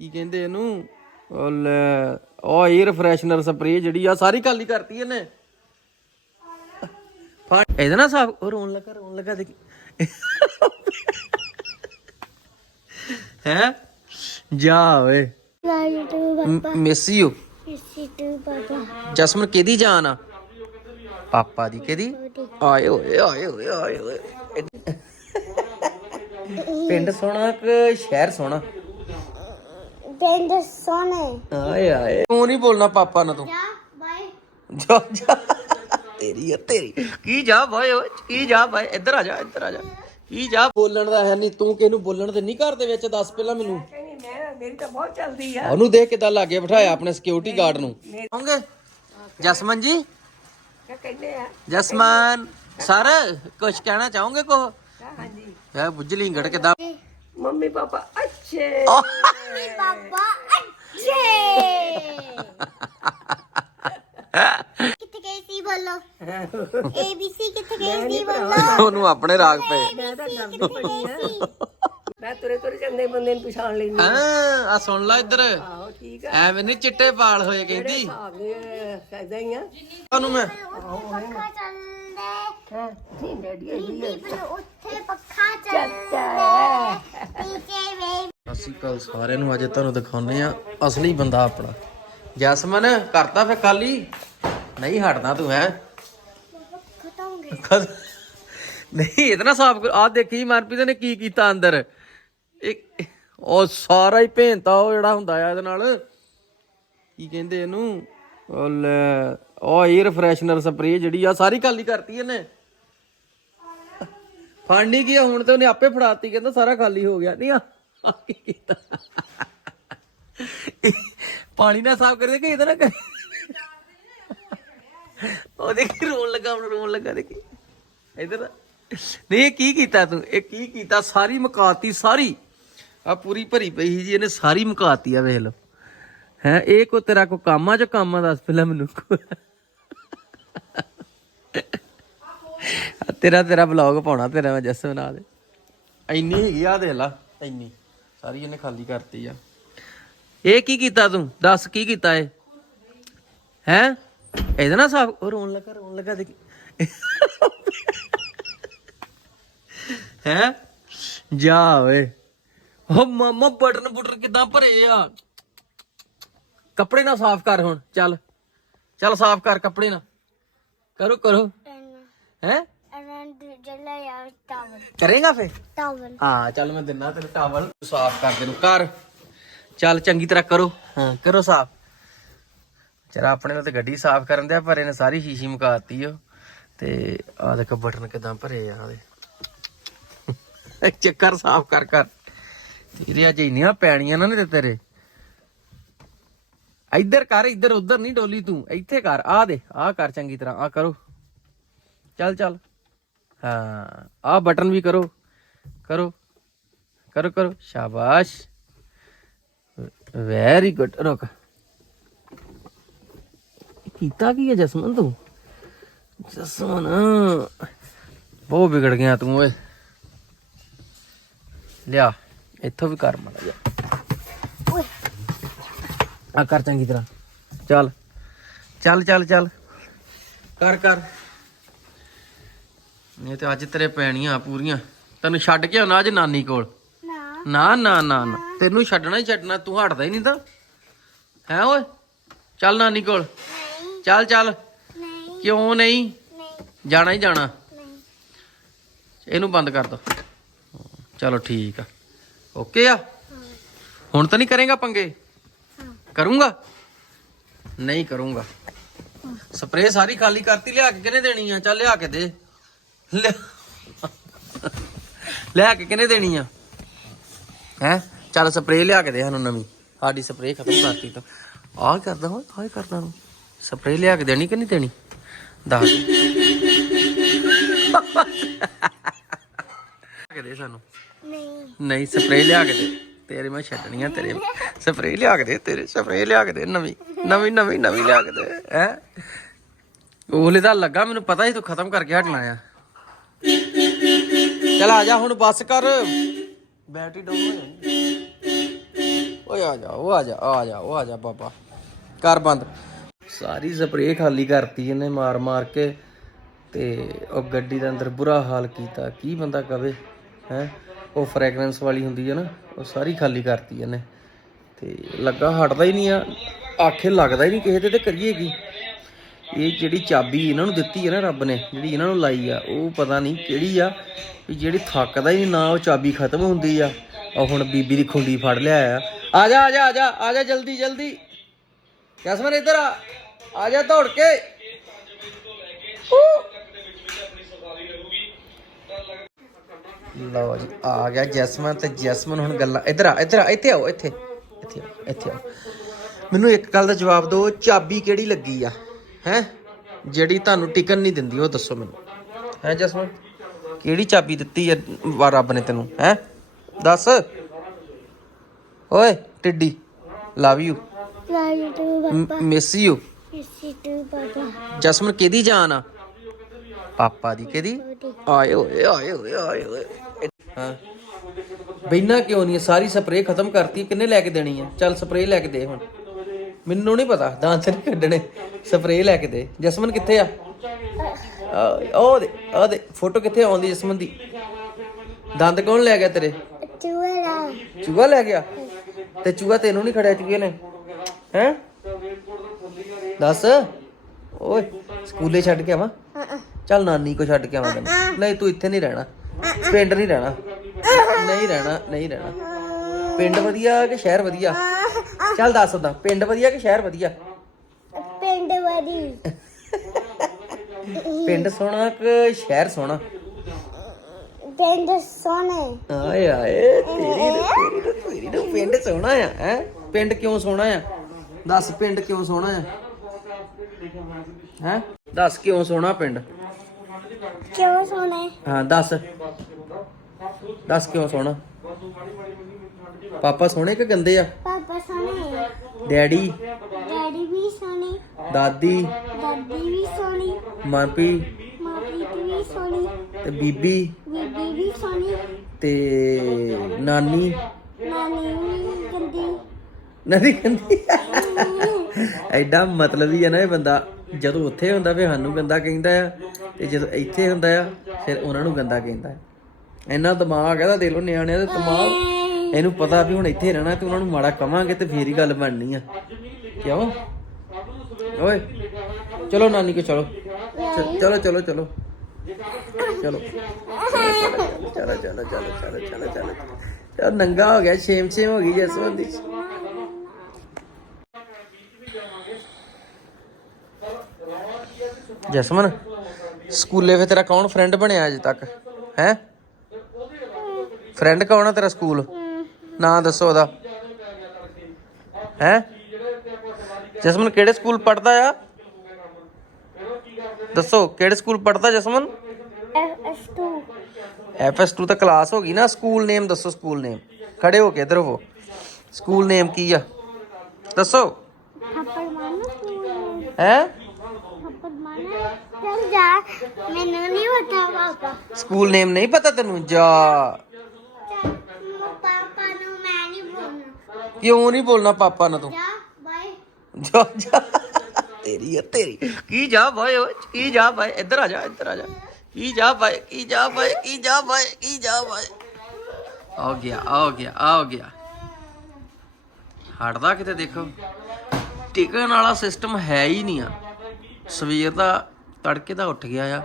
ਕੀ ਕਹਿੰਦੇ ਇਹਨੂੰ? ਉਹ ਲੈ ਉਹ 에ਅਰ ਫਰੈਸ਼ਨਰ ਸਪਰੇ ਜਿਹੜੀ ਆ ਸਾਰੀ ਖਾਲੀ ਕਰਤੀ ਇਹਨੇ। ਫੜ। ਇਹਦਾ ਨਾ ਸਾਫ਼ ਰੋਣ ਲੱਗਾ ਰੋਣ ਲੱਗਾ ਦੇਖੀ। ਹੈ? ਜਾ ਓਏ। ਮਿਸ ਯੂ ਜਸਮਨ ਕਿਹਦੀ ਜਾਨ ਆ? ਪਾਪਾ ਦੀ ਕਿਹਦੀ? ਆਏ ਓਏ ਆਏ ਓਏ ਆਏ ਓਏ ਪਿੰਡ ਸੋਹਣਾ ਕਿ ਸ਼ਹਿਰ ਸੋਹਣਾ? ਪਿੰਡ ਸੋਨੇ ਆਏ ਆਏ। ਤੂੰ ਨਹੀਂ ਬੋਲਣਾ ਪਾਪਾ ਨਾਲ ਤੂੰ। ਜਾ ਬਾਏ। ਜਾ ਜਾ। ਤੇਰੀ ਆ ਤੇਰੀ। ਕੀ ਜਾ ਬਾਏ ਓਏ ਕੀ ਜਾ ਬਾਏ। ਇੱਧਰ ਆ ਜਾ ਇੱਧਰ ਆ ਜਾ। ਕੀ ਜਾ ਬੋਲਣ ਦਾ ਹੈ ਨਹੀਂ। ਤੂੰ ਕਿਹਨੂੰ ਬੋਲਣ ਤੇ ਨਹੀਂ ਘਰ ਦੇ ਵਿੱਚ? ਦੱਸ ਪਹਿਲਾਂ ਮੈਨੂੰ। ਮੈਂ ਮੇਰੀ ਤਾਂ ਬਹੁਤ ਚੱਲਦੀ ਆ। ਉਹਨੂੰ ਦੇਖ ਕਿਦਾਂ ਲਾਗੇ ਬਿਠਾਇਆ ਆਪਣੇ ਸਿਕਿਉਰਿਟੀ ਗਾਰਡ ਨੂੰ। ਆਉਂਗੇ ਜਸਮਨ ਜੀ? ਕਹਿੰਦੇ ਆ। ਜਸਮਨ। ਸਰ ਕੁਝ ਕਹਿਣਾ ਚਾਹੋਗੇ ਕੋ ਹਾਂਜੀ। ਹੈ ਬੁੱਝਲੀ ਗੜ ਕਿਦਾਂ ਮੰਮੀ ਪਾਪਾ ਅੱਛੇ ਪਾਪਾ ਅੱਛੇ ਕਿੱਥੇ ਗਈ ਸੀ ਬੋਲੋ? ABC ਕਿੱਥੇ ਗਈ ਸੀ ਬੋਲੋ? ਉਹਨੂੰ ਆਪਣੇ ਰਾਗ ਪਏ। ਮੈਂ ਤਾਂ ਡਰਦੀ ਬੜੀ ਆ। ਮੈਂ ਤੁਰੇ ਤੁਰੇ ਜਾਂਦੇ ਬੰਦੇ ਨੂੰ ਪਛਾਣ ਲੈਂਦੀ ਹਾਂ। ਆ ਸੁਣ ਲੈ ਇੱਧਰ। ਆਹੋ ਠੀਕ ਆ। ਐਵੇਂ ਨਹੀਂ ਚਿੱਟੇ ਵਾਲ ਹੋਏ ਕਹਿੰਦੀ। ਹਿਸਾਬ ਦੇ ਫਾਇਦਾ ਹੀ ਆ। ਤੁਹਾਨੂੰ ਮੈਂ ਪੱਖਾ ਹਾਂ ਜੀ ਡੈਡੀ ਹੈਗੀ ਆ। ਪਰ ਉੱਥੇ ਪੱਖਾ ਚੱਲਦਾ ਨੀਚੇ ਵੇ ਅਸੀਂ ਕੱਲ ਸਾਰਿਆਂ ਨੂੰ ਅੱਜ ਤੁਹਾਨੂੰ ਦਿਖਾਉਨੇ ਆ ਅਸਲੀ ਬੰਦਾ ਆਪਣਾ। ਜਸਮਨ ਕਰਤਾ ਫੇ ਖਾਲੀ? ਨਹੀਂ ਹਟਦਾ ਤੂੰ ਹੈ। ਖਤਮ ਹੋ ਗਈ ਨਹੀਂ ਇਹਦਾ ਨਾ ਸਾਫ਼ ਆ ਦੇਖੀ ਮਨਪ੍ਰੀਤ ਨੇ ਕੀ ਕੀਤਾ ਅੰਦਰ? ਇੱਕ ਉਹ ਸਾਰਾ ਹੀ ਭੇਂਤਾ ਉਹ ਜਿਹੜਾ ਹੁੰਦਾ ਆ ਇਹਦੇ ਨਾਲ। ਕੀ ਕਹਿੰਦੇ ਇਹਨੂੰ? ਉਹ ਲੈ ਉਹ 에ਅਰ ਫਰੈਸ਼ਨਰ ਸਪਰੇਅ ਜਿਹੜੀ ਆ ਸਾਰੀ ਖਾਲੀ ਕਰਤੀ ਇਹਨੇ। ਫੜਨੀ ਕੀ ਆ, ਹੁਣ ਤੇ ਉਹਨੇ ਆਪੇ ਫੜਾਤੀ ਕਹਿੰਦਾ ਸਾਰਾ ਖਾਲੀ ਹੋ ਗਿਆ। ਨਹੀਂ ਆ ਆਹ ਕੀ ਕੀਤਾ? ਪਾਣੀ ਨਾਲ ਸਾਫ਼ ਕਰੇ ਕਿ ਇਹਦਾ ਨਾ ਕਰੇ ਉਹ ਦੇਖੀ ਰੋਣ ਲੱਗਾ ਹੁਣ ਰੋਣ ਲੱਗਾ ਦੇਖੀ। ਇਧਰ ਨਹੀਂ ਇਹ ਕੀ ਕੀਤਾ ਤੂੰ? ਇਹ ਕੀ ਕੀਤਾ? ਸਾਰੀ ਮਕਾਤੀ ਸਾਰੀ ਆ ਪੂਰੀ ਭਰੀ ਪਈ ਸੀ ਜੀ ਇਹਨੇ ਸਾਰੀ ਮਕਾਤੀ ਆ ਵੇਖ ਲਓ। ਹੈ ਇਹ ਕੋ ਤੇਰਾ ਕੋ ਕੰਮ ਆ ਜੋ ਕੰਮ ਆ ਦੱਸ ਪਹਿਲਾਂ ਮੈਨੂੰ ਤੇਰਾ ਤੇਰਾ ਬਲੌਗ ਪਾਉਣਾ ਤੇਰਾ ਮੈਂ ਜੱਸ ਬਣਾ ਦੇ। ਇੰਨੀ ਹੈਗੀ ਆ ਦੇਖ ਲਾ ਇੰਨੀ। ਸਾਰੀ ਇਹਨੇ ਖਾਲੀ ਕਰਤੀ ਆ। ਇਹ ਕੀ ਕੀਤਾ ਤੂੰ? ਦੱਸ ਕੀ ਕੀਤਾ ਇਹ? ਹੈ? ਇਹਦਾ ਨਾ ਸਾਫ਼ ਰੋਣ ਲੱਗਾ ਰੋਣ ਲੱਗਾ ਦੇਖੀ। ਹੈ? ਜਾ ਓਏ। ਉਹ ਮਾਮਾ ਬਟਨ ਬੁਟਨ ਕਿਦਾਂ ਭਰੇ ਆ? ਕੱਪੜੇ ਨਾਲ ਸਾਫ਼ ਕਰ ਹੁਣ ਚੱਲ। ਚੱਲ ਸਾਫ਼ ਕਰ ਕੱਪੜੇ ਨਾਲ ਕਰੋ ਕਰੋ। ਹੈ? ਕਰੇਗਾ ਫੇ ਟਾਵਲ ਹਾਂ ਚੱਲ ਮੈਂ ਦਿੰਨਾ ਤੈਨੂੰ ਟਾਵਲ ਸਾਫ਼ ਕਰ ਦੇ ਨੂੰ ਕਰ। ਚੱਲ ਚੰਗੀ ਤਰ੍ਹਾਂ ਕਰੋ। ਹਾਂ ਕਰੋ ਸਾਫ਼। ਚਰਾ ਆਪਣੇ ਨਾਲ ਤੇ ਗੱਡੀ ਸਾਫ਼ ਕਰਨ ਦਿਆ ਪਰ ਇਹਨੇ ਸਾਰੀ ਸ਼ੀਸ਼ੀ ਮੁਕਾਤੀ ਓ। ਤੇ ਆ ਦੇਖ ਬਟਨ ਕਿਦਾਂ ਭਰੇ ਆ ਉਹਦੇ ਚੱਕਰ ਸਾਫ਼ ਕਰ ਕਰ। ਤੇਰੇ ਅੱਜ ਇੰਨੀਆਂ ਪੈਣੀਆਂ ਨਾ ਨੇ ਤੇਰੇ। ਇੱਧਰ ਕਰ ਇੱਧਰ ਉੱਧਰ ਨਹੀਂ ਡੋਲੀ ਤੂੰ ਇੱਥੇ ਕਰ ਆ ਦੇ ਆ ਕਰ ਚੰਗੀ ਤਰ੍ਹਾਂ ਆ ਕਰੋ ਚੱਲ ਚੱਲ ਹਾਂ ਆ ਬਟਨ ਵੀ ਕਰੋ ਕਰੋ ਕਰੋ ਕਰੋ ਸ਼ਾਬਾਸ਼ ਵੈਰੀ ਗੁੱਡ ਰੁਕ ਇਹ ਕੀਤਾ ਕੀ ਹੈ ਜਸਮਨ ਤੂੰ ਜਸਮਨ ਬਹੁਤ ਵਿਗੜ ਗਿਆ ਤੂੰ ਓਏ ਲਿਆ ਇੱਥੋਂ ਵੀ ਕਰ ਮਾੜਾ ਜਾ ਓਏ ਆ ਕਰ ਚੰਗੀ ਤਰ੍ਹਾਂ। ਚੱਲ। ਚੱਲ ਚੱਲ ਚੱਲ। ਕਰ ਕਰ। ਨਹੀਂ ਤੇ ਅੱਜ ਤੇਰੇ ਪੈਣੀਆਂ ਪੂਰੀਆਂ। ਤੈਨੂੰ ਛੱਡ ਕੇ ਆਉਣਾ ਅੱਜ ਨਾਨੀ ਕੋਲ। ਨਾ। ਨਾ ਨਾ ਨਾ ਨਾ। ਤੈਨੂੰ ਛੱਡਣਾ ਹੀ ਛੱਡਣਾ ਤੂੰ ਹਟਦਾ ਹੀ ਨਹੀਂ ਤਾਂ। ਹੈ ਓਏ। ਚੱਲ ਨਾਨੀ ਕੋਲ। ਨਹੀਂ। ਚੱਲ ਚੱਲ। ਨਹੀਂ। ਕਿਉਂ ਨਹੀਂ? ਨਹੀਂ। ਜਾਣਾ ਹੀ ਜਾਣਾ। ਨਹੀਂ। ਇਹਨੂੰ ਬੰਦ ਕਰ ਦੋ। ਚਲੋ ਠੀਕ ਆ। ਓਕੇ ਆ? ਹੁਣ ਤਾਂ ਨਹੀਂ ਕਰੇਗਾ ਪੰਗੇ? ਕਰੂੰਗਾ? ਨਹੀਂ ਕਰੂੰਗਾ। ਸਪਰੇਅ ਸਾਰੀ ਖਾਲੀ ਕਰਤੀ ਲਿਆ ਕੇ ਕਿਹਨੇ ਦੇਣੀ ਆ? ਚੱਲ ਲਿਆ ਕੇ ਦੇ। ਲਿਆ- ਕੇ ਕਿਹਨੇ ਦੇਣੀ ਆ? ਹੈ? ਚੱਲ ਸਪਰੇਅ ਲਿਆ ਕੇ ਦੇ ਸਾਨੂੰ ਨਵੀਂ। ਸਾਡੀ ਸਪਰੇਅ ਖਤਮ ਕਰਤੀ ਤਾਂ। ਆਹ ਕਰਦਾ ਹਾਂ ਆਹ ਕਰਦਾ ਹਾਂ ਸਪਰੇਅ ਲਿਆ ਕੇ ਦੇਣੀ ਕਿ ਨਹੀਂ ਦੇਣੀ? ਦੱਸ। ਲਿਆ ਕੇ ਦੇ ਸਾਨੂੰ। ਨਹੀਂ। ਨਹੀਂ ਸਪਰੇਅ ਲਿਆ ਕੇ ਦੇ। ਤੇਰੇ ਮੈਂ ਛੱਡਣੀ ਆ ਤੇਰੇ। ਸਪਰੇਅ ਲਿਆ ਕੇ ਦੇ ਤੇਰੇ ਸਪਰੇਅ ਲਿਆ ਕੇ ਦੇ ਨਵੀਂ। ਨਵੀਂ ਨਵੀਂ ਨਵੀਂ ਲਿਆ ਕੇ ਦੇ, ਹੈ। ਉਹਲੇ ਤਾਂ ਲੱਗਾ, ਮੈਨੂੰ ਪਤਾ ਸੀ ਤੂੰ ਖਤਮ ਕਰਕੇ ਹਟਣਾ ਆ। ਚਲ ਆ ਜਾ ਹੁਣ ਬੱਸ ਕਰ। ਬੈਟਰੀ ਡਾਊਨ ਹੋ ਜਾਣੀ ਓਏ ਆ ਜਾ, ਉਹ ਆ ਜਾ ਆ ਜਾ, ਉਹ ਆ ਜਾ ਬਾਬਾ। ਕਰ ਬੰਦ। ਸਾਰੀ ਸਪਰੇਅ ਖਾਲੀ ਕਰਤੀ ਇਹਨੇ ਮਾਰ ਮਾਰ ਕੇ। ਤੇ ਉਹ ਗੱਡੀ ਦੇ ਅੰਦਰ ਬੁਰਾ ਹਾਲ ਕੀਤਾ। ਕੀ ਬੰਦਾ ਕਵੇ, ਹੈ? ਉਹ ਫ੍ਰੈਗਰੈਂਸ ਵਾਲੀ ਹੁੰਦੀ ਹੈ ਨਾ, ਉਹ ਸਾਰੀ ਖਾਲੀ ਕਰਤੀ ਇਹਨੇ। ਤੇ ਲੱਗਾ ਹਟਦਾ ਹੀ ਨਹੀਂ ਆ, ਆਖੇ ਲੱਗਦਾ ਹੀ ਨਹੀਂ ਕਿਸੇ ਤੇ ਤੇ ਕਰੀਏ ਕੀ। ਇਹ ਜਿਹੜੀ ਚਾਬੀ ਇਹਨਾਂ ਨੂੰ ਦਿੱਤੀ ਹੈ ਨਾ ਰੱਬ ਨੇ, ਜਿਹੜੀ ਇਹਨਾਂ ਨੂੰ ਲਾਈ ਆ, ਉਹ ਪਤਾ ਨਹੀਂ ਕਿਹੜੀ ਆ, ਵੀ ਜਿਹੜੀ ਥੱਕਦਾ ਹੀ ਨਹੀਂ, ਨਾ ਉਹ ਚਾਬੀ ਖਤਮ ਹੁੰਦੀ ਆ। ਉਹ ਹੁਣ ਬੀਬੀ ਦੀ ਖੁੰਡੀ ਫੜ ਲਿਆ ਆ। ਆ ਜਾ ਆ ਜਾ ਆ ਜਾ ਆ ਜਾ ਜਲਦੀ ਜਲਦੀ। ਜਸਮਨ ਇੱਧਰ ਆ। ਆ ਜਾ ਦੌੜ ਕੇ। ਲਓ ਜੀ ਆ ਗਿਆ ਜੈਸਮਨ ਤੇ ਜੈਸਮਨ ਹੁਣ ਗੱਲਾਂ ਇੱਧਰ ਆ ਇੱਧਰ ਆ ਇੱਥੇ ਆਓ ਇੱਥੇ। ਇੱਥੇ ਆਓ ਇੱਥੇ ਆਓ। ਮੈਨੂੰ ਇੱਕ ਗੱਲ ਦਾ ਜਵਾਬ ਦਿਓ ਚਾਬੀ ਕਿਹੜੀ ਲੱਗੀ ਆ? ਹੈ? ਜਿਹੜੀ ਤੁਹਾਨੂੰ ਟਿਕਣ ਨਹੀਂ ਦਿੰਦੀ ਉਹ ਦੱਸੋ ਮੈਨੂੰ। ਹੈ ਜੈਸਮਨ? ਕਿਹੜੀ ਚਾਬੀ ਦਿੱਤੀ ਆ ਰੱਬ ਨੇ ਤੈਨੂੰ? ਹੈ? ਦੱਸ। ਓਏ ਟਿੱਡੀ ਲਵ ਯੂ ਲਾਈਟ ਬਾਬਾ ਮਿਸ ਯੂ ਇਸੀ ਤੂੰ ਬਾਬਾ ਜਸਮਨ ਕਿਹਦੀ ਜਾਨ ਆ? ਪਾਪਾ ਦੀ ਕਿਹਦੀ? ਆਏ ਓਏ ਆਏ ਓਏ ਆਏ ਓਏ ਹਾਂ। ਬੈਨਾ ਕਿਉਂ ਨਹੀਂ? ਸਾਰੀ ਸਪਰੇਅ ਖਤਮ ਕਰਤੀ ਕਿੰਨੇ ਲੈ ਕੇ ਦੇਣੀ ਹੈ? ਚੱਲ ਸਪਰੇਅ ਲੈ ਕੇ ਦੇ ਹੁਣ। ਮੈਨੂੰ ਨਹੀਂ ਪਤਾ ਦਾਂਤ ਨਹੀਂ ਕੱਢਣੇ। ਸਪਰੇਅ ਲੈ ਕੇ ਦੇ। ਜਸਮਨ ਕਿੱਥੇ ਆ? ਉਹ ਦੇ ਉਹ ਦੇ। ਫੋਟੋ ਕਿੱਥੇ ਆਉਂਦੀ ਜਸਮਨ ਦੀ? ਦੰਦ ਕੌਣ ਲੈ ਗਿਆ ਤੇਰੇ? ਚੂੜਾ ਚੂਹਾ ਲੈ ਗਿਆ? ਤੇ ਚੂਹਾ ਤੈਨੂੰ ਨਹੀਂ ਖੜਿਆ ਚੂਹੇ ਨੇ? ਹੈ? ਦੱਸ। ਓਏ ਸਕੂਲੇ ਛੱਡ ਕੇ ਆਵਾਂ? ਚੱਲ ਨਾਨੀ ਕੋ ਛੱਡ ਕੇ ਆਵਾਂ ਤੈਨੂੰ ਨਹੀਂ ਤੂੰ ਇੱਥੇ ਨਹੀਂ ਰਹਿਣਾ। ਪਿੰਡ ਨਹੀਂ ਰਹਿਣਾ। ਨਹੀਂ ਰਹਿਣਾ ਨਹੀਂ ਰਹਿਣਾ। ਪਿੰਡ ਵਧੀਆ ਕਿ ਸ਼ਹਿਰ ਵਧੀਆ? ਚੱਲ ਦੱਸ ਦਾ ਪਿੰਡ ਵਧੀਆ ਕਿ ਸ਼ਹਿਰ ਵਧੀਆ? ਪਿੰਡ ਵਾਲੀ ਪਿੰਡ ਸੋਹਣਾ ਕਿ ਸ਼ਹਿਰ ਸੋਹਣਾ? ਪਿੰਡ ਸੋਨੇ ਆਏ ਆਏ ਤੇਰੀ ਤੇਰੀ ਤੇਰੀ ਪਿੰਡ ਸੋਹਣਾ ਆ ਹੈ? ਪਿੰਡ ਕਿਉਂ ਸੋਹਣਾ ਆ? ਦੱਸ ਪਿੰਡ ਕਿਉਂ ਸੋਹਣਾ ਆ? ਹੈ? ਦੱਸ ਕਿਉਂ ਸੋਹਣਾ ਪਿੰਡ? ਕਿਉਂ ਹਾਂ? ਦੱਸ। ਦੱਸ ਕਿਉਂ ਸੋਹਣਾ? ਪਾਪਾ ਸੋਹਣੇ ਕਿ ਗੰਦੇ ਆ? ਪਾਪਾ ਸੋਨੇ ਡੈਡੀ? ਡੈਡੀ ਵੀ ਸੋਨੇ ਦਾਦੀ? ਦਾਦੀ ਵੀ ਸੋਨੀ ਮਾਪੀ ਮਾਪੀ ਵੀ ਸੋਨੀ ਤੇ ਬੀਬੀ? ਬੀਬੀ ਵੀ ਸੋਨੀ ਤੇ ਨਾਨੀ? ਨਾਨੀ ਵੀ ਗੰਦੀ। ਨਦੀ ਗੰਦੀ? ਐਡਾ ਮਤਲਬੀ ਆ ਨਾ ਇਹ ਬੰਦਾ, ਜਦੋਂ ਉੱਥੇ ਹੁੰਦਾ ਫੇ ਸਾਨੂੰ ਗੰਦਾ ਕਹਿੰਦਾ ਆ, ਤੇ ਜਦੋਂ ਇੱਥੇ ਹੁੰਦਾ ਆ, ਫਿਰ ਉਹਨਾਂ ਨੂੰ ਗੰਦਾ ਕਹਿੰਦਾ ਇੰਨਾ ਦਿਮਾਗ ਇਹਦਾ ਦੇ ਲੋ ਨਿਆਣਿਆਂ ਦਾ ਦਿਮਾਗ। ਇਹਨੂੰ ਪਤਾ ਵੀ ਹੁਣ ਇੱਥੇ ਰਹਿਣਾ ਤੇ ਉਹਨਾਂ ਨੂੰ ਮਾੜਾ ਕਵਾਂਗੇ ਤੇ ਫੇਰ ਹੀ ਗੱਲ ਬਣਨੀ ਆ। ਕਿਉਂ? ਓਏ, ਚਲੋ ਨਾਨੀ ਕੋ ਚਲੋ। ਚਲੋ ਚਲੋ ਚਲੋ। ਚਲੋ। ਚਲੋ ਚਲੋ ਚਲੋ ਚਲੋ ਚਲੋ ਚਲੋ। ਚਲੋ, ਨੰਗਾ ਹੋ ਗਿਆ ਛੇਮ ਛੇਮ ਹੋ ਗਈ ਜਸਵੰਤ ਦੀ। ਜਸਮਨ ਸਕੂਲੇ ਫੇ ਤੇਰਾ ਕੌਣ ਫਰੈਂਡ ਬਣਿਆ ਅਜੇ ਤੱਕ? ਹੈ? ਫਰੈਂਡ ਕੌਣ ਆ ਤੇਰਾ ਸਕੂਲ? ਨਾਂ ਦੱਸੋ ਉਹਦਾ। ਹੈ? ਜਸਮਨ ਕਿਹੜੇ ਸਕੂਲ ਪੜਦਾ ਆ? ਦੱਸੋ ਕਿਹੜੇ ਸਕੂਲ ਪੜਦਾ ਜਸਮਨ? ਐਸ 2 ਐਫਐਸ2 ਤਾਂ ਕਲਾਸ ਹੋ ਗਈ ਨਾ ਸਕੂਲ ਨੇਮ ਦੱਸੋ ਸਕੂਲ ਨੇਮ ਖੜੇ ਹੋ ਕੇ ਇਧਰ ਹੋ। ਸਕੂਲ ਨੇਮ ਕੀ ਆ? ਦੱਸੋ। ਮਾਰਨਾ ਤੂੰ ਹੈ? ਚੱਲ ਜਾ ਮੈਨੂੰ ਨਹੀਂ ਪਤਾ ਪਾਪਾ। ਸਕੂਲ ਨੇਮ ਨਹੀਂ ਪਤਾ ਤੈਨੂੰ? ਜਾ। ਚੱਲ ਮ- ਪਾਪਾ ਨੂੰ ਮੈਂ ਨਹੀਂ ਬੋਲਣਾ। ਕਿਉਂ ਨਹੀਂ ਬੋਲਣਾ ਪਾਪਾ ਨਾਲ ਤੂੰ? ਜਾ ਬਾਏ। ਜਾ ਜਾ। ਤੇਰੀ ਆ ਤੇਰੀ। ਕੀ ਜਾ ਭਾਈ ਓਏ? ਕੀ ਜਾ ਭਾਈ ਇੱਧਰ ਆ ਜਾ ਇੱਧਰ ਆ ਜਾ। ਕੀ ਜਾ ਭਾਈ ਕੀ ਜਾ ਭਾਈ ਕੀ ਜਾ ਭਾਈ ਕੀ ਜਾ ਭਾਈ ਆ ਗਿਆ ਆ ਗਿਆ ਆ ਗਿਆ। ਹਟਦਾ ਕਿਤੇ ਦੇਖੋ। ਟਿਕਣ ਵਾਲਾ ਸਿਸਟਮ ਹੈ ਹੀ ਨਹੀਂ ਆ। ਸਵੇਰ ਦਾ ਤੜਕੇ ਦਾ ਉੱਠ ਗਿਆ ਆ।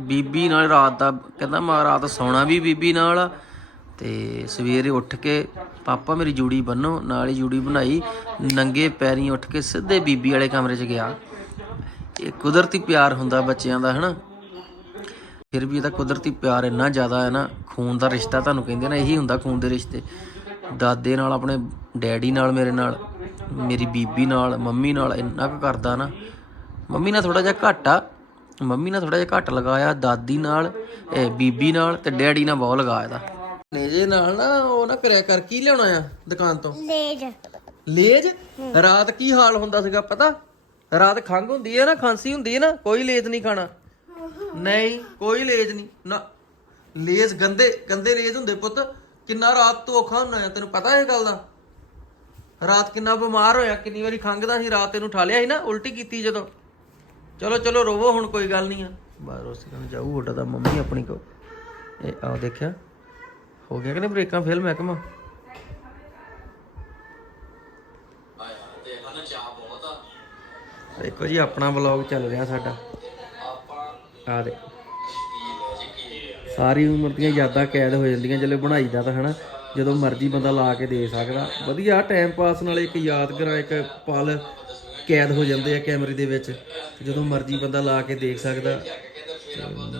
ਬੀਬੀ ਨਾਲ ਰਾਤ ਦਾ, ਕਹਿੰਦਾ ਮੈਂ ਰਾਤ ਸੌਣਾ ਵੀ ਬੀਬੀ ਨਾਲ। ਆ ਤੇ ਸਵੇਰੇ ਉੱਠ ਕੇ ਪਾਪਾ ਮੇਰੀ ਜੂੜੀ ਬੰਨੋ, ਨਾਲ ਹੀ ਜੂੜੀ ਬਣਾਈ। ਨੰਗੇ ਪੈਰੀਂ ਉੱਠ ਕੇ ਸਿੱਧੇ ਬੀਬੀ ਵਾਲੇ ਕਮਰੇ 'ਚ ਗਿਆ। ਇਹ ਕੁਦਰਤੀ ਪਿਆਰ ਹੁੰਦਾ ਬੱਚਿਆਂ ਦਾ, ਹਨਾ? ਫਿਰ ਵੀ ਇਹਦਾ ਕੁਦਰਤੀ ਪਿਆਰ ਇੰਨਾ ਜ਼ਿਆਦਾ ਹੈ ਨਾ, ਖੂਨ ਦਾ ਰਿਸ਼ਤਾ ਤੁਹਾਨੂੰ ਕਹਿੰਦੇ ਨਾ, ਇਹੀ ਹੁੰਦਾ ਖੂਨ ਦੇ ਰਿਸ਼ਤੇ। ਦਾਦੇ ਨਾਲ, ਆਪਣੇ ਡੈਡੀ ਨਾਲ, ਮੇਰੇ ਨਾਲ, ਮੇਰੀ ਬੀਬੀ ਨਾਲ, ਮੰਮੀ ਨਾਲ ਇੰਨਾ ਕੁ ਕਰਦਾ ਨਾ। ਮੰਮੀ ਨਾਲ ਥੋੜਾ ਜਿਹਾ ਘੱਟ ਆ ਮੰਮੀ ਨਾਲ ਥੋੜਾ ਜਿਹਾ ਘੱਟ ਲਗਾਇਆ ਦਾਦੀ ਨਾਲ ਇਹ ਬੀਬੀ ਨਾਲ ਤੇ ਡੈਡੀ ਨਾਲ ਬਹੁਤ ਲਗਾਇਆ ਦਾ ਨੇਜੇ ਨਾਲ ਨਾ ਉਹ ਨਾ ਕਰਿਆ ਕਰ ਕੀ ਲਿਆਉਣਾ ਆ ਦੁਕਾਨ ਤੋਂ? ਲੇਜ। ਲੇਜ? ਰਾਤ ਕੀ ਹਾਲ ਹੁੰਦਾ ਸੀਗਾ ਪਤਾ? ਰਾਤ ਖੰਘ ਹੁੰਦੀ ਹੈ ਨਾ ਖਾਂਸੀ ਹੁੰਦੀ ਹੈ ਨਾ ਕੋਈ ਲੇਜ ਨਹੀਂ ਖਾਣਾ। ਨਹੀਂ ਕੋਈ ਲੇਜ ਨਹੀਂ। ਨਾ ਲੇਜ ਗੰਦੇ ਗੰਦੇ ਲੇਜ ਹੁੰਦੇ ਪੁੱਤ। ਕਿੰਨਾ ਰਾਤ ਤੋਂ ਔਖਾ ਹੁੰਦਾ ਹੈ ਤੈਨੂੰ ਪਤਾ ਇਹ ਗੱਲ ਦਾ? ਰਾਤ ਕਿੰਨਾ ਬਿਮਾਰ ਹੋਇਆ ਕਿੰਨੀ ਵਾਰੀ ਖੰਘਦਾ ਸੀ ਰਾਤ ਤੈਨੂੰ ਠਾਲਿਆ ਸੀ ਨਾ ਉਲਟੀ ਕੀਤੀ ਜਦੋਂ। ਚਲੋ ਚਲੋ, ਰੋਵੋ, ਹੁਣ ਕੋਈ ਗੱਲ ਨਹੀਂ ਆ। ਬਾਹਰ ਉਸ ਨੂੰ ਜਾਊ, ਉੱਡਦਾ ਮੰਮੀ ਆਪਣੀ ਕੋ। ਇਹ ਆ ਦੇਖਿਆ, ਹੋ ਗਿਆ ਕਿ ਨਹੀਂ ਬ੍ਰੇਕਾਂ ਫੇਲ ਮਹਿਕਮਾ? ਦੇਖੋ ਜੀ, ਆਪਣਾ ਵਲੌਗ ਚੱਲ ਰਿਹਾ ਸਾਡਾ। ਆ ਦੇਖੋ। ਸਾਰੀ ਉਮਰ ਦੀਆਂ ਯਾਦਾਂ ਕੈਦ ਹੋ ਜਾਂਦੀਆਂ ਜਦੋਂ ਬਣਾਈਦਾ ਤਾਂ, ਹਨਾ? ਜਦੋਂ ਮਰਜ਼ੀ ਬੰਦਾ ਲਾ ਕੇ ਦੇ ਸਕਦਾ। ਵਧੀਆ ਟਾਈਮ ਪਾਸ ਨਾਲ ਇੱਕ ਯਾਦਗਾਰ, ਇੱਕ ਪਲ ਕੈਦ ਹੋ ਜਾਂਦੇ ਆ ਕੈਮਰੇ ਦੇ ਵਿੱਚ। ਜਦੋਂ ਮਰਜ਼ੀ ਬੰਦਾ ਲਾ ਕੇ ਦੇਖ ਸਕਦਾ।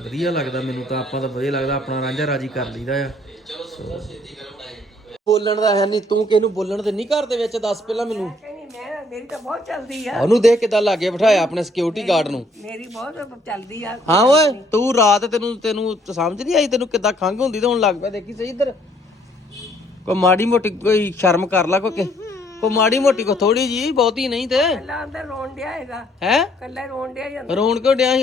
ਵਧੀਆ ਲੱਗਦਾ ਮੈਨੂੰ ਤਾਂ ਆਪਾਂ ਤਾਂ ਵਧੀਆ ਲੱਗਦਾ ਆਪਣਾ ਰਾਂਝਾ ਰਾਜੀ ਕਰ ਲਈਦਾ ਆ। ਬੋਲਣ ਦਾ ਹੈ ਨਹੀਂ ਤੂੰ ਕਿਹਨੂੰ ਬੋਲਣ ਤੇ ਨਹੀਂ ਘਰ ਦੇ ਵਿੱਚ? ਦੱਸ ਪਹਿਲਾਂ ਮੈਨੂੰ। ਕਹਿੰਦੀ ਮੈਂ ਮੇਰੀ ਤਾਂ ਬਹੁਤ ਚੱਲਦੀ ਆ। ਉਹਨੂੰ ਦੇਖ ਕਿਦਾਂ ਲਾਗੇ ਬਿਠਾਇਆ ਆਪਣੇ ਸਿਕਿਉਰਿਟੀ ਗਾਰਡ ਨੂੰ। ਮੇਰੀ ਬਹੁਤ ਚੱਲਦੀ ਆ। ਹਾਂ ਓਏ ਤੂੰ ਰਾਤ ਤੈਨੂੰ ਤੈਨੂੰ ਸਮਝ ਨਹੀਂ ਆਈ ਤੈਨੂੰ ਕਿੱਦਾਂ ਖੰਘ ਹੁੰਦੀ ਤੇ ਹੁਣ ਲੱਗ ਪਿਆ ਦੇਖੀ ਸਹੀ ਇੱਧਰ। ਕੋਈ ਮਾੜੀ ਮੋਟੀ ਕੋਈ ਸ਼ਰਮ ਕਰ ਲਾ ਕੋਈ ਕੋਈ ਮਾੜੀ ਮੋਟੀ ਕੋ ਥੋੜੀ ਜੀ ਬਹੁਤੀ ਨਹੀਂ ਤੇ। ਕੱਲਾ ਅੰਦਰ ਰੋਣ ਡਿਆ ਹੈਗਾ। ਹੈ? ਕੱਲਾ ਹੀ ਰੋਣ ਡਿਆ ਰੋਣ ਕਿਉਂ ਡਿਆ ਸੀ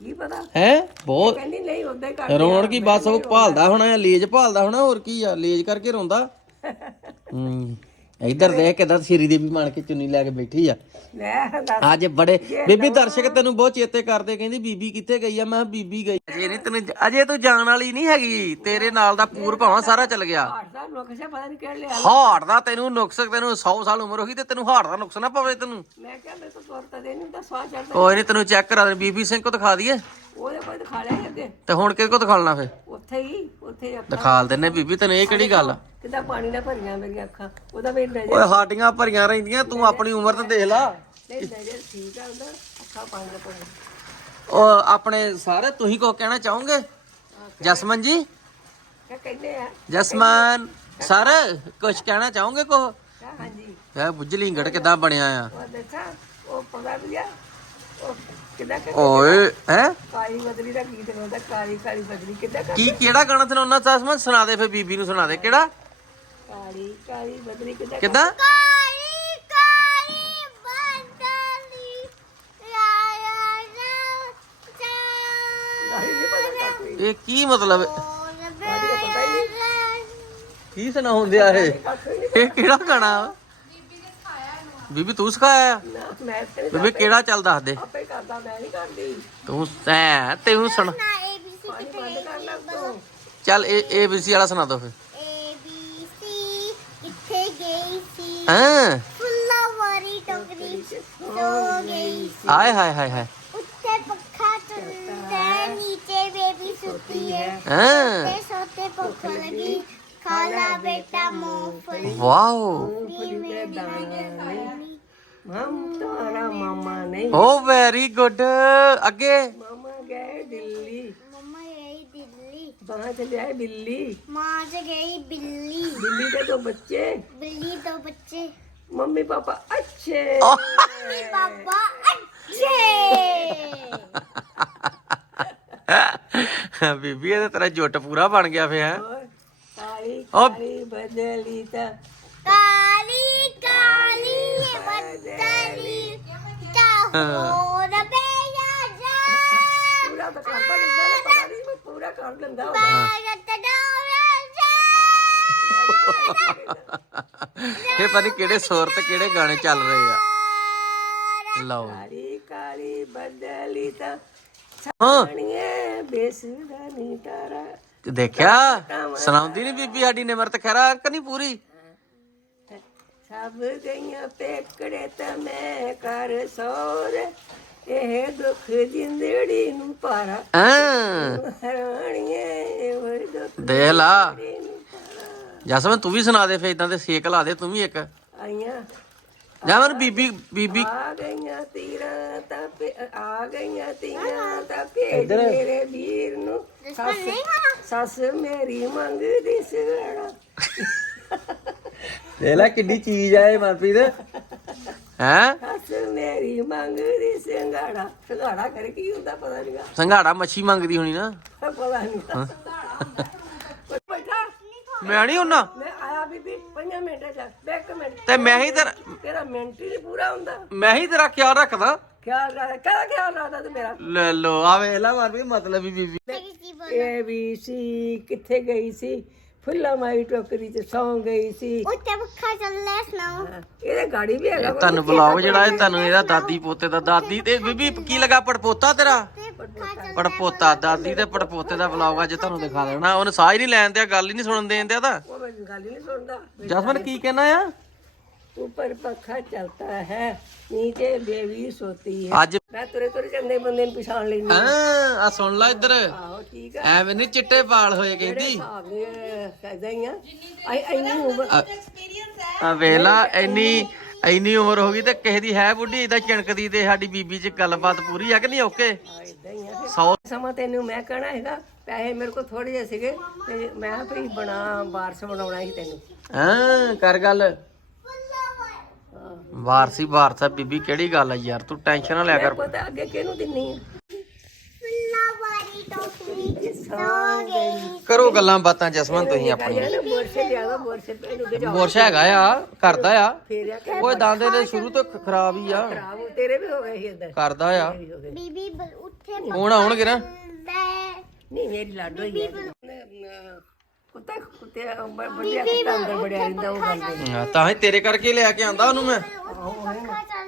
ਕੀ ਪਤਾ? ਹੈ? ਬਹੁਤ ਕਹਿੰਦੀ ਨਹੀਂ ਹੀ ਕਰ ਰੋਣ ਕੀ ਬਸ ਉਹ ਭਾਲਦਾ ਹੋਣਾ ਆ, ਲੇਜ ਭਾਲਦਾ ਹੋਣਾ ਹੋਰ ਕੀ ਆ ਲੇਜ ਕਰਕੇ ਰੋਂਦਾ? ਹੂੰ। ਇੱਧਰ ਦੇਖ ਕਿਦਾਂ ਸ਼੍ਰੀ ਦੇਵੀ ਮਾਣ ਕੇ ਚੁੰਨੀ ਲੈ ਕੇ ਬੈਠੀ ਆ। ਲੈ ਦੱਸ। ਅੱਜ ਬੜੇ ਬੀਬੀ ਦਰਸ਼ਕ ਤੈਨੂੰ ਬਹੁਤ ਚੇਤੇ ਕਰਦੇ ਕਹਿੰਦੀ ਬੀਬੀ ਕਿੱਥੇ ਗਈ ਆ? ਮੈਂ ਕਿਹਾ ਬੀਬੀ ਗਈ। ਅਜੇ ਨਹੀਂ ਤੈਨੂੰ ਅਜੇ ਤੂੰ ਜਾਣ ਵਾਲੀ ਨਹੀਂ ਹੈਗੀ। ਤੇਰੇ ਨਾਲ ਦਾ ਪੂਰ ਭਾਵਾਂ ਸਾਰਾ ਚੱਲ ਗਿਆ। ਹਾਟ ਦਾ ਨੁਕਸਾ ਪਤਾ ਨਹੀਂ ਕਿਹੜੇ ਲਿਆ। ਹਾਰਟ ਦਾ ਤੈਨੂੰ ਨੁਕਸ ਤੈਨੂੰ 100 ਸਾਲ ਉਮਰ ਹੋ ਗਈ ਤੇ ਤੈਨੂੰ ਹਾਰਟ ਦਾ ਨੁਕਸ ਨਾ ਪਵੇ ਤੈਨੂੰ। ਮੈਂ ਕਿਹਾ ਮੇਰੇ ਤੋਂ ਤੁਰ ਤਾਂ ਦੇ ਨਹੀਂ ਤਾਂ ਸਵਾਹ ਚੜਦਾ ਕੋਈ ਨਹੀਂ ਤੈਨੂੰ ਚੈੱਕ ਕਰਾ ਦੇ। ਬੀਬੀ ਸਿੰਘ ਕੋ ਦਿਖਾ ਦਈਏ। ਉਹਦੇ ਕੋਈ ਦਿਖਾ ਲਿਆ ਤੇ ਹੁਣ ਕਿਹਦੇ ਕੋ ਦਿਖਾਲਣਾ ਫੇ ਉੱਥੇ ਹੀ ਉੱਥੇ ਹੀ ਅੱਖਾਂ ਦਿਖਾਲ ਦਿੰਨੇ ਬੀਬੀ ਤੈਨੂੰ ਇਹ ਕਿਹੜੀ ਗੱਲ ਆ? ਕਿੱਦਾਂ ਪਾਣੀ ਨਾਲ ਭਰੀਆਂ ਮੇਰੀਆਂ ਅੱਖਾਂ ਉਹਦਾ ਵੀ ਨਜ਼ਰ ਓਏ ਸਾਡੀਆਂ ਭਰੀਆਂ ਰਹਿੰਦੀਆਂ ਤੂੰ ਆਪਣੀ ਉਮਰ ਤੇ ਦੇਖ ਲਾ। ਨਹੀਂ ਨਜ਼ਰ ਠੀਕ ਆ ਉਹਦਾ ਅੱਖਾਂ ਪਾਣੀ ਨਾਲ ਭਰੀਆਂ। ਉਹ ਆਪਣੇ ਸਾਰੇ ਤੁਸੀਂ ਕੋ ਕਹਿਣਾ ਚਾਹੋਗੇ? ਜਸਮਨ ਜੀ? ਕਿਆ ਕਹਿੰਦੇ ਆ? ਜਸਮਨ ਸਰ ਕੁਝ ਕਹਿਣਾ ਚਾਹੋਗੇ ਕੋ? ਕਿਆ ਹਾਂਜੀ। ਇਹ ਬੁੱਝਲਿੰਗੜ ਕਿਦਾਂ ਬਣਿਆ ਆ? ਉਹ ਦੇਖਾ ਉਹ ਪਤਾ ਵੀ ਆ। ਕਿੱਦਾਂ ਕਿ ਓਏ ਹੈ? ਕਾਲੀ ਬਦਲੀ ਦਾ ਗੀਤ ਗਾਉਂਦਾ ਕਾਲੀ ਕਾਲੀ ਬਦਲੀ ਕਿੱਦਾਂ ਕਰ ਕੀ ਕਿਹੜਾ ਗਾਣਾ ਸੁਣਾਉਣਾ ਜਸਮਨ ਸੁਣਾ ਦੇ ਫੇ ਬੀਬੀ ਨੂੰ ਸੁਣਾ ਦੇ ਕਿਹੜਾ? ਕਾਲੀ ਕਾਲੀ ਬਦਲੀ ਕਿੱਦਾਂ ਕਿਦਾਂ? ਕਾਲੀ ਕਾਲੀ ਬੰਦਲੀ ਲਾ ਲਾ ਲਾ ਨਹੀਂ ਨਹੀਂ ਪਤਾ ਕਾਲੀ ਇਹ ਕੀ ਮਤਲਬ? ਪਤਾ ਹੀ ਨਹੀਂ। ਕੀ ਸੁਣਾਉਂਦੇ ਆ ਇਹ? ਇਹ ਕਿਹੜਾ ਗਾਣਾ ਬੀਬੀ ਤੂੰ ਸਿਖਾਇਆ ਨਾ ਮੈਂ ਤੇ ਨਹੀਂ ਬੀਬੀ ਕਿਹੜਾ ਚੱਲ ਦੱਸ ਦੇ। ਆਪੇ ਕਰਦਾ ਮੈਂ ਨਹੀਂ ਕਰਦੀ। ਤੂੰ ਐ ਤੈਨੂੰ ਸੁਣ। ਨਾ ਏ ਬੀ ਸੀ ਪਾਣੀ ਬੰਦ ਕਰ ਤੂੰ ਚੱਲ ਵਾਲਾ ਸੁਣਾ ਦੋ ਫੇ ਏ ਬੀ ਸੀ ਕਿੱਥੇ ਗਈ ਸੀ? ਹਾਂ। ਫੁੱਲਾ ਵਾਰੀ ਟੋਕਰੀ ਸੋ ਗਈ ਸੀ। ਆਏ ਹਾਏ ਹਾਏ ਹਾਏ ਉੱਤੇ ਪੱਖਾ ਚੱਲਦਾ ਨੀਚੇ ਬੇਬੀ ਸੁੱਤੀ ਹੈ। ਹਾਂ। ਤੇ ਸੋਤੇ ਭੁੱਖ ਲੱਗੀ। ਖਾਲਾ ਬੇਟਾ ਮੂੰਗਫਲੀ ਵਾਓ ਮੇਰੀ ਨਾਨੀ ਹਮ ਤਾਰਾ ਮਾਮਾ ਨਹੀਂ ਓ ਵੈਰੀ ਗੁੱਡ ਅੱਗੇ ਮਾਮਾ ਗਏ ਦਿੱਲੀ ਮੰਮਾ ਗਈ ਦਿੱਲੀ ਬਾਹਰ ਚਲੇ ਆਏ ਬਿੱਲੀ ਮਾਂ ਚ ਗਈ ਬਿੱਲੀ ਬਿੱਲੀ ਦੇ ਦੋ ਬੱਚੇ ਬਿੱਲੀ ਦੋ ਬੱਚੇ ਮੰਮੀ ਪਾਪਾ ਅੱਛੇ ਮੰਮੀ ਪਾਪਾ ਅੱਛੇ ਬੀਬੀ ਇਹ ਤਾਂ ਤੇਰਾ ਜੁੱਟ ਪੂਰਾ ਬਣ ਗਿਆ ਫੇ ਹੈ ਹੋਰ ਕਾਲੀ ਉਹ- ਕਾਲੀ ਬਦਲੀ ਤਾਂ ਕਾਲੀ ਕਾਲੀ ਬੱਦਲੀ ਚਾਹੋ ਰਬਿਆ ਜਾ। ਪੂਰਾ ਤਾਂ ਕਰਦਾ ਦਿੰਦਾ ਨਾ ਪਤਾ ਨਹੀਂ ਮੈਂ ਪੂਰਾ ਕਰ ਦਿੰਦਾ ਹੁੰਦਾ ਭਾਰਤ ਡੋਲੇ ਜਾ ਇਹ ਪਤਾ ਨੀ ਕਿਹੜੇ ਸੁਰ ਤੇ ਕਿਹੜੇ ਗਾਣੇ ਚੱਲ ਰਹੇ ਆ। ਲਓ। ਕਾਲੀ ਕਾਲੀ ਬਦਲੀ ਤਾਂ ਹਾਂ। ਛਾਣੀਏ ਬੇਸਦਾ ਨੀ ਤਾਰਾ ਤੇ ਦੇਖਿਆ? ਸੁਣਾਉਂਦੀ ਨਹੀਂ ਬੀਬੀ ਸਾਡੀ ਨਿਮਰਤ? ਖੈਰਾ ਕਿ ਨਹੀਂ ਪੂਰੀ? ਸਭ ਗਈਆਂ ਪੇਕੜੇ ਤਾਂ ਮੈਂ ਕਰ ਸੋਰ। ਇਹ ਦੁੱਖ ਜਿੰਦੜੀ ਨੂੰ ਪਾਰਾ ਹਾਂ। ਹਰਾਣੀਏ ਇਹ ਦੁੱਖ ਦੇਖ ਲਾ। ਜਸਮਨ ਤੂੰ ਵੀ ਸੁਣਾ ਦੇ ਫੇ ਇਦਾਂ ਤੇ ਸੇਕ ਲਾ ਦੇ ਤੂੰ ਵੀ ਇੱਕ। ਆਈਆਂ। ਜਾ ਮੈਨੂੰ ਬੀਬੀ ਬੀਬੀ। ਆ ਗਈਆਂ ਤੀਰਾਂ ਤਾਂ ਭੇ- ਆ ਗਈਆਂ ਤੀਰਾਂ ਤਾਂ ਭੇਜ ਮੇਰੇ ਵੀਰ ਨੂੰ। ਸੱਸ ਸੱਸ ਮੇਰੀ ਮੰਗਦੀ ਸਿਗੜਾ ਦੇਖ ਲੈ ਕਿੱਡੀ ਚੀਜ਼ ਆ ਇਹ ਮਨਪ੍ਰੀਤ। ਹੈ? ਸੱਸ ਮੇਰੀ ਮੰਗਦੀ ਸਿੰਗਾੜਾ ਸਿੰਗਾੜਾ ਕਰ ਕੀ ਹੁੰਦਾ ਪਤਾ ਨਹੀਂਗਾ ਸੰਘਾੜਾ ਮੱਛੀ ਮੰਗਦੀ ਹੋਣੀ ਨਾ। ਪਤਾ ਨਹੀਂ ਮੈਂ ਨਹੀਂ ਹੁੰਨਾ। ਮੈਂ ਆਇਆ ਬੀਬੀ ਪੰਜਾਂ ਮਿੰਟਾਂ ਚ ਇੱਕ ਮਿੰਟ। ਤੇ ਮੈਂ ਹੀ ਤੇਰਾ ਤੇਰਾ ਮਿੰਟ ਹੀ ਨੀ ਪੂਰਾ ਹੁੰਦਾ। ਮੈਂ ਹੀ ਤੇਰਾ ਖਿਆਲ ਰੱਖਦਾ। ਖਿਆਲ ਰੱਖ ਕਦਾ ਖਿਆਲ ਰੱਖਦਾ ਤੂੰ ਮੇਰਾ? ਲੈ ਲੋ ਆ ਵੇਖ ਲੈ ਮਨਪ੍ਰੀਤ ਮਤਲਬ ਹੀ ਬੀਬੀ। ਏ ਵੀ ਸੀ ਕਿੱਥੇ ਗਈ ਸੀ? ਫੁੱਲਾ ਮਾਈ ਟੋਕਰੀ ਤੇ ਸੌਂ ਗਈ ਸੀ। ਉੱਤੇ ਪੱਖਾ ਚੱਲਦਾ ਸੁਣਾਓ। ਇਹਦੇ ਗਾੜੀ ਵੀ ਹੈਗਾ ਤੁਹਾਨੂੰ ਬੁਲਾਓ ਜਿਹੜਾ ਇਹ ਤੁਹਾਨੂੰ ਇਹਦਾ ਦਾਦੀ ਪੋਤੇ ਦਾ ਦਾਦੀ ਤੇ ਬੀਬੀ ਕੀ ਲਗਾ ਪੜਪੋਤਾ ਤੇਰਾ? ਤੇ ਪੜਪੋਤਾ ਦਾਦੀ ਤੇ ਪੜਪੋਤੇ ਦਾ ਵਲੌਗ ਅੱਜ ਤੁਹਾਨੂੰ ਦਿਖਾ ਦੇਣਾ। ਉਹਨੇ ਸਾਹ ਹੀ ਨਹੀਂ ਲੈਣ ਦਿਆ ਗੱਲ ਹੀ ਨਹੀਂ ਸੁਣਨ ਦੇਣ ਦਿਆ ਤਾਂ ਉਹ ਗੱਲ ਹੀ ਨਹੀਂ ਕੀ ਕਹਿਣਾ ਆ? ਉੱਪਰ ਪੱਖਾ ਚਲਦਾ ਹੈ ਨੀਚੇ ਬੇਬੀ ਸੋਤੀ ਹੈ। ਅੱਜ ਮੈਂ ਤੁਰੇ ਤੁਰੇ ਚੰਗੇ ਬੰਦੇ ਨੂੰ ਪਛਾਣ ਲੈਂਦੀ ਹਾਂ। ਆ ਸੁਣ ਲੈ ਇੱਧਰ। ਆਹੋ ਠੀਕ ਆ। ਐਵੇਂ ਨਹੀਂ ਚਿੱਟੇ ਵਾਲ ਹੋਏ ਕਹਿੰਦੀ। ਕਹਿੰਦਾ ਹੀ ਆ। ਐ ਇੰਨੀ ਐਕਸਪੀਰੀਅੰਸ ਹੈ ਆ ਵੇਲਾ ਇੰਨੀ ਇੰਨੀ ਉਮਰ ਹੋ ਗਈ ਤੇ ਕਿਸੇ ਦੀ ਹੈ ਬੁੱਢੀ ਇਦਾਂ ਚਣਕਦੀ ਤੇ ਸਾਡੀ ਬੀਬੀ ਚ ਗੱਲਬਾਤ ਪੂਰੀ ਆ ਕਿ ਨਹੀਂ ਓਕੇ? ਇਦਾਂ ਹੀ ਆ ਸੌ ਸਮਾਂ ਤੈਨੂੰ ਮੈਂ ਕਹਿਣਾ ਹੈਗਾ ਪੈਸੇ ਮੇਰੇ ਕੋਲ ਥੋੜੇ ਜਿਹੇ ਸੀਗੇ ਤੇ ਮੈਂ ਵੀ ਬਣਾ ਵਾਰਸ ਬਣਾਉਣਾ ਸੀ ਤੈਨੂੰ। ਹਾਂ ਕਰ ਗੱਲ। ਵਾਰਸੀ ਵਾਰਸਾ ਬੀਬੀ ਕਿਹੜੀ ਗੱਲ ਆ ਯਾਰ ਤੂੰ ਟੈਨਸ਼ਨ ਨਾ ਲਿਆ ਕਰ। ਪਤਾ ਅੱਗੇ ਕਿਹਨੂੰ ਦਿੰਨੀ ਆ ਫੁੱਲਾ ਵਾਲੀ ਟੋਕਰੀ ਸੌ ਗਈ ਕਰੋ ਗੱਲਾਂ ਬਾਤਾਂ ਜਸਮਨ ਤੁਸੀਂ ਆਪਣੀਆਂ। ਬੋਰਸੇ ਹੈਗਾ ਆ ਕਰਦਾ ਆ। ਫੇਰਿਆ ਕਿ ਓਏ ਦਾਂਦੇ ਦੇ ਸ਼ੁਰੂ ਤੋਂ ਖ- ਖਰਾਬ ਹੀ ਆ। ਖਰਾਬ ਹੋ- ਤੇਰੇ ਵੀ ਹੋ ਗਏ ਸੀ ਇਦਾਂ ਕਰਦਾ ਆ। ਬੀਬੀ ਬ- ਉੱਥੇ ਹੁਣ ਆਉਣਗੇ ਨਾ। ਨਹੀਂ ਮੇਰੀ ਲਾਡੋ ਹੀ ਹੈ ਕੁੱਤਾ ਕੁੱਤੇ ਬ- ਵੱਡਿਆ ਕੁੱਤਾ ਅੰਦਰ ਬੜਿਆ ਰਹਿੰਦਾ ਉਹ ਗੱਲ ਨਹੀਂ ਹਾਂ, ਤਾਂ ਹੀ ਤੇਰੇ ਕਰਕੇ ਲਿਆ ਕੇ ਆਂਦਾ ਉਹਨੂੰ ਮੈਂ। ਪੱਖਾ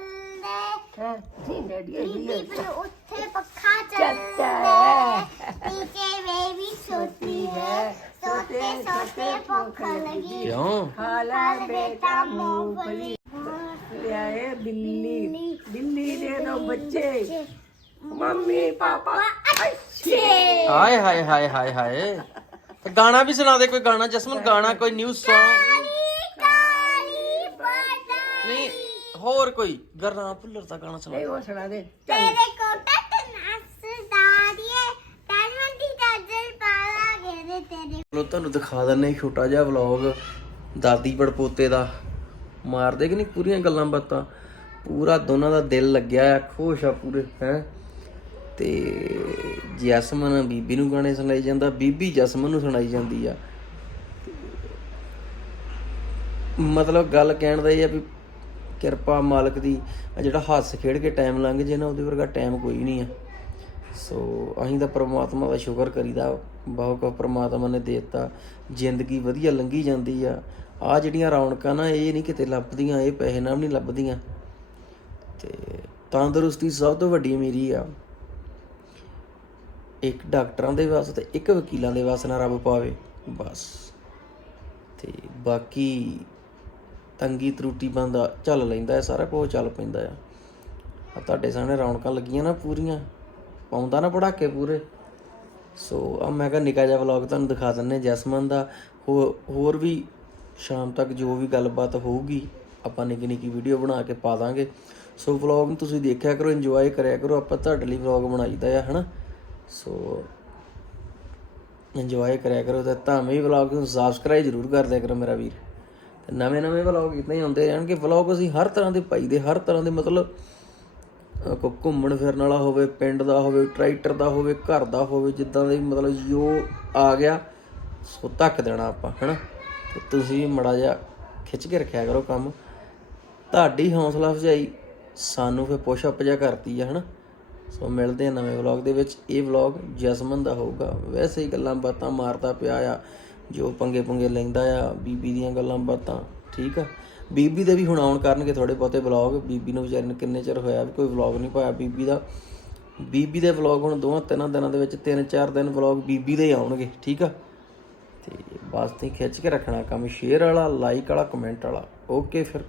ਹੈ ਨਹੀਂ ਡੈਡੀ ਇਹ ਵੀ ਹੈ। ਬੀਬੀ ਉੱਥੇ ਪੱਖਾ ਚੱਲਦਾ ਚੱਲਦਾ ਨੀਚੇ ਬੇਬੀ ਸੋਤੀ ਹੈ। ਸੋਤੇ ਸੋਤੇ ਭੁੱਖ ਲੱਗੀ। ਕਿਉਂ? ਖਾ ਲੈ ਬੇਟਾ ਮੂੰਗਫਲੀ ਲਿਆਏ ਬਿੱਲੀ। ਬਿੱਲੀ। ਦੇ ਦੋ ਬੱਚੇ। ਮੰਮੀ ਪਾਪਾ ਅੱਛੇ। ਹਾਏ ਹਾਏ ਹਾਏ ਹਾਏ ਹਾਏ। ਤੇ ਗਾਣਾ ਵੀ ਸੁਣਾ ਦੇ ਕੋਈ ਗਾਣਾ ਜਸਮਨ ਗਾਣਾ ਕੋਈ ਨਿਊ Song ਹੋਰ ਕੋਈ ਗਰਨਾ ਭੁੱਲਰ ਦਾ ਗਾਣਾ ਸੁਣਾ ਉਹ ਸੁਣਾ ਦੇ। ਤੇਰੇ ਕੋਟਾ ਤੇ ਨੱਸਦਾ ਦੀਏ ਤੈਨੂੰ ਦੀ ਤਜਲ ਪਾਲਾ ਗਏ ਤੇਰੇ। ਚਲੋ ਤੁਹਾਨੂੰ ਦਿਖਾ ਦਿੰਨੇ ਛੋਟਾ ਜਿਹਾ ਵਲੌਗ ਦਾਦੀ ਪੜਪੋਤੇ ਦਾ। ਮਾਰਦੇ ਕਿ ਨਹੀਂ ਪੂਰੀਆਂ ਗੱਲਾਂ ਬਾਤਾਂ? ਪੂਰਾ ਦੋਨਾਂ ਦਾ ਦਿਲ ਲੱਗਿਆ ਆ ਖੁਸ਼ ਆ ਪੂਰੇ ਹੈ? ਤੇ ਜਸਮਨ ਬੀਬੀ ਨੂੰ ਗਾਣੇ ਸੁਣਾਈ ਜਾਂਦਾ ਬੀਬੀ ਜਸਮਨ ਨੂੰ ਸੁਣਾਈ ਜਾਂਦੀ ਆ। ਮਤਲਬ ਗੱਲ ਕਹਿਣ ਦਾ ਇਹ ਆ ਵੀ ਕਿਰਪਾ ਮਾਲਕ ਦੀ ਜਿਹੜਾ ਹੱਸ ਖੇਡ ਕੇ ਟਾਈਮ ਲੰਘ ਜੇ ਨਾ, ਉਹਦੇ ਵਰਗਾ ਟਾਈਮ ਕੋਈ ਨਹੀਂ ਆ। ਸੋ ਅਸੀਂ ਤਾਂ ਪ੍ਰਮਾਤਮਾ ਦਾ ਸ਼ੁਕਰ ਕਰੀਦਾ, ਬਹੁਤ ਕੁ ਪ੍ਰਮਾਤਮਾ ਨੇ ਦੇ ਦਿੱਤਾ। ਜ਼ਿੰਦਗੀ ਵਧੀਆ ਲੰਘੀ ਜਾਂਦੀ ਆ। ਆ ਜਿਹੜੀਆਂ ਰੌਣਕਾਂ ਨਾ, ਇਹ ਨਹੀਂ ਕਿਤੇ ਲੱਭਦੀਆਂ, ਇਹ ਪੈਸੇ ਨਾਲ ਨਹੀਂ ਲੱਭਦੀਆਂ। ਤੇ ਤੰਦਰੁਸਤੀ ਸਭ ਤੋਂ ਵੱਡੀ ਅਮੀਰੀ ਆ। ਇੱਕ ਡਾਕਟਰਾਂ ਦੇ ਵਾਸਤੇ ਇੱਕ ਵਕੀਲਾਂ ਦੇ ਵਾਸਤੇ ਨਾ ਰੱਬ ਪਾਵੇ, ਬਸ। ਤੇ ਬਾਕੀ ਤੰਗੀ ਤਰੁੱਟੀ ਬੰਦਾ ਚੱਲ ਲੈਂਦਾ ਹੈ, ਸਾਰਾ ਕੁਝ ਚੱਲ ਪੈਂਦਾ ਆ ਆ ਤੁਹਾਡੇ ਸਾਹਮਣੇ ਰੌਣਕਾਂ ਲੱਗੀਆਂ ਨਾ ਪੂਰੀਆਂ, ਪਾਉਂਦਾ ਨਾ ਪੜਾਕੇ ਪੂਰੇ। ਸੋ ਆ ਮੈਂ ਕਿਹਾ ਨਿੱਕਾ ਜਿਹਾ ਵਲੌਗ ਤੁਹਾਨੂੰ ਦਿਖਾ ਦਿੰਨੇ ਜਸਮਨ ਦਾ। ਹੋ- ਹੋਰ ਵੀ ਸ਼ਾਮ ਤੱਕ ਜੋ ਵੀ ਗੱਲਬਾਤ ਹੋਊਗੀ, ਆਪਾਂ ਨਿੱਕੀ ਨਿੱਕੀ ਵੀਡੀਓ ਬਣਾ ਕੇ ਪਾ ਦਾਂਗੇ। ਸੋ ਵਲੌਗ ਨੂੰ ਤੁਸੀਂ ਦੇਖਿਆ ਕਰੋ ਇੰਜੋਏ ਕਰਿਆ ਕਰੋ, ਆਪਾਂ ਤੁਹਾਡੇ ਲਈ ਵਲੌਗ ਬਣਾਈਦਾ ਆ, ਹਨਾ? ਸੋ ਇੰਜੋਏ ਕਰਿਆ ਕਰੋ ਤੇ ਭਾਵੇਂ ਵੀ ਵਲੌਗ ਨੂੰ ਸਬਸਕ੍ਰਾਈਬ ਜ਼ਰੂਰ ਕਰ ਦਿਆ ਕਰੋ ਮੇਰਾ ਵੀਰ। ਨਵੇਂ ਨਵੇਂ ਵਲੌਗ ਇਦਾਂ ਹੀ ਆਉਂਦੇ ਰਹਿਣਗੇ। ਵਲੌਗ ਅਸੀਂ ਹਰ ਤਰ੍ਹਾਂ ਦੇ ਪਾਈਦੇ ਹਰ ਤਰ੍ਹਾਂ ਦੇ ਮਤਲਬ, ਅਹ ਕੋ ਘੁੰਮਣ ਫਿਰਨ ਵਾਲਾ ਹੋਵੇ, ਪਿੰਡ ਦਾ ਹੋਵੇ ਟਰੈਕਟਰ ਦਾ ਹੋਵੇ, ਘਰ ਦਾ ਹੋਵੇ, ਜਿੱਦਾਂ ਦੇ ਮਤਲਬ ਜੋ ਆ ਗਿਆ, ਸੋ ਧੱਕ ਦੇਣਾ ਆਪਾਂ, ਹਨਾ? ਤੇ ਤੁਸੀਂ ਮੜਾ ਜਿਹਾ ਖਿੱਚ ਕੇ ਰੱਖਿਆ ਕਰੋ ਕੰਮ। ਤੁਹਾਡੀ ਹੌਸਲਾ ਅਫਜ਼ਾਈ ਸਾਨੂੰ ਫਿਰ ਪੁਸ਼ ਅਪ ਜਿਹਾ ਕਰਦੀ ਆ, ਹਨਾ? ਸੋ ਮਿਲਦੇ ਆ ਨਵੇਂ ਵਲੌਗ ਦੇ ਵਿੱਚ। ਇਹ ਵਲੌਗ ਜਸਮਨ ਦਾ ਹੋਊਗਾ। ਵੈਸੇ ਹੀ ਗੱਲਾਂ ਬਾਤਾਂ ਮਾਰਦਾ ਪਿਆ ਆ। ਜੋ ਪੰਗੇ ਪੰਗੇ ਲੈਂਦਾ ਆ, ਬੀਬੀ ਦੀਆਂ ਗੱਲਾਂ ਬਾਤਾਂ, ਠੀਕ ਆ? ਬੀਬੀ ਦੇ ਵੀ ਹੁਣ ਆਉਣ ਕਰਨਗੇ ਥੋੜੇ ਬਹੁਤੇ ਵਲੌਗ ਬੀਬੀ ਨੂੰ ਵਿਚਾਰੀ ਨੂੰ ਕਿੰਨੇ ਚਿਰ ਹੋਇਆ ਵੀ ਕੋਈ ਵਲੌਗ ਨਹੀਂ ਪਾਇਆ ਬੀਬੀ ਦਾ। ਬੀਬੀ ਦੇ ਵਲੌਗ ਹੁਣ ਦੋਵਾਂ ਤਿੰਨਾਂ ਦਿਨਾਂ ਦੇ ਵਿੱਚ ਤਿੰਨ ਚਾਰ ਦਿਨ ਵਲੌਗ ਬੀਬੀ ਦੇ ਹੀ ਆਉਣਗੇ, ਠੀਕ ਆ? ਤੇ ਬਸ ਤੁਸੀਂ ਖਿੱਚ ਕੇ ਰੱਖਣਾ ਕੰਮ ਸ਼ੇਅਰ ਵਾਲਾ ਲਾਈਕ ਵਾਲਾ ਕਮੈਂਟ ਵਾਲਾ। ਓਕੇ ਫਿਰ।